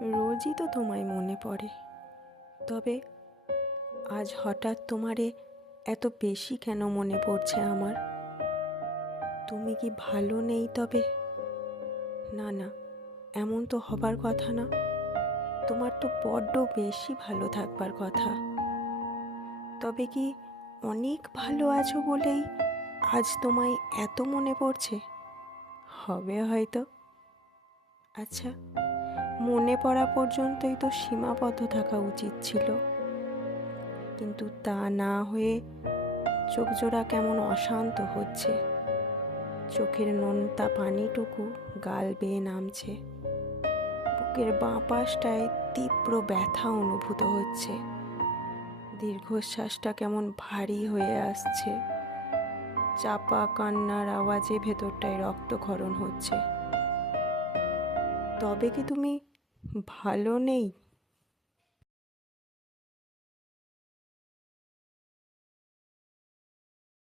রোজই তো তোমায় মনে পড়ে, তবে আজ হঠাৎ তোমারে এত বেশি কেন মনে পড়ছে আমার? তুমি কি ভালো নেই তবে? না না, এমন তো হবার কথা না। তোমার তো বড্ড বেশি ভালো থাকবার কথা। তবে কি অনেক ভালো আছো বলেই আজ তোমায় এত মনে পড়ছে? হবে হয়তো। আচ্ছা, মনে পড়া পর্যন্তই তো সীমাবদ্ধ থাকা উচিত ছিল, কিন্তু তা না হয়ে চোখজোড়া কেমন অশান্ত হচ্ছে। চোখের নোনতা পানিটুকু গাল বেয়ে নামছে। বুকের বাঁ পাশটায় তীব্র ব্যথা অনুভূত হচ্ছে। দীর্ঘশ্বাসটা কেমন ভারী হয়ে আসছে। চাপা কান্নার আওয়াজে ভেতরটায় রক্তক্ষরণ হচ্ছে। তবে কি তুমি ভালো নেই?